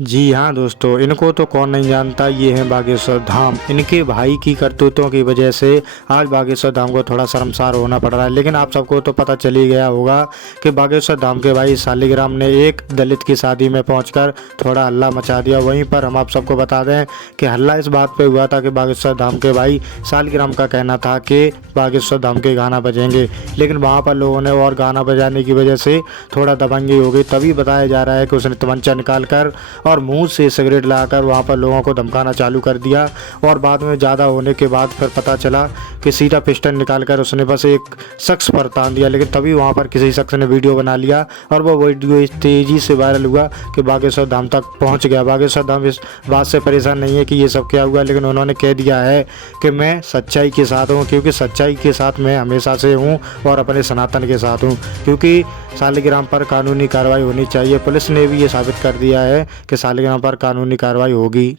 जी हाँ दोस्तों, इनको तो कौन नहीं जानता। ये हैं बागेश्वर धाम। इनके भाई की करतूतों की वजह से आज बागेश्वर धाम को थोड़ा शर्मसार होना पड़ रहा है। लेकिन आप सबको तो पता चल ही गया होगा कि बागेश्वर धाम के भाई शालिग्राम ने एक दलित की शादी में पहुंचकर थोड़ा हल्ला मचा दिया। वहीं पर हम आप सबको बता दें कि हल्ला इस बात पे हुआ था कि बागेश्वर धाम के भाई शालिग्राम का कहना था कि बागेश्वर धाम के गाना बजेंगे, लेकिन वहाँ पर लोगों ने और गाना बजाने की वजह से थोड़ा दबंगी हो गई। तभी बताया जा रहा है कि उसने तमंचा निकाल कर और मुंह से सिगरेट लगाकर वहाँ पर लोगों को धमकाना चालू कर दिया। और बाद में ज़्यादा होने के बाद फिर पता चला कि सीधा पिस्टन निकाल कर उसने बस एक शख्स पर तान दिया। लेकिन तभी वहाँ पर किसी शख्स ने वीडियो बना लिया और वो वीडियो इस तेज़ी से वायरल हुआ कि बागेश्वर धाम तक पहुँच गया। बागेश्वर धाम इस बात से परेशान नहीं है कि ये सब क्या हुआ, लेकिन उन्होंने कह दिया है कि मैं सच्चाई के साथ हूँ, क्योंकि सच्चाई के साथ मैं हमेशा से हूँ और अपने सनातन के साथ हूँ। क्योंकि शालिग्राम पर कानूनी कार्रवाई होनी चाहिए। पुलिस ने भी ये साबित कर दिया है कि शालिग्राम पर कानूनी कार्रवाई होगी।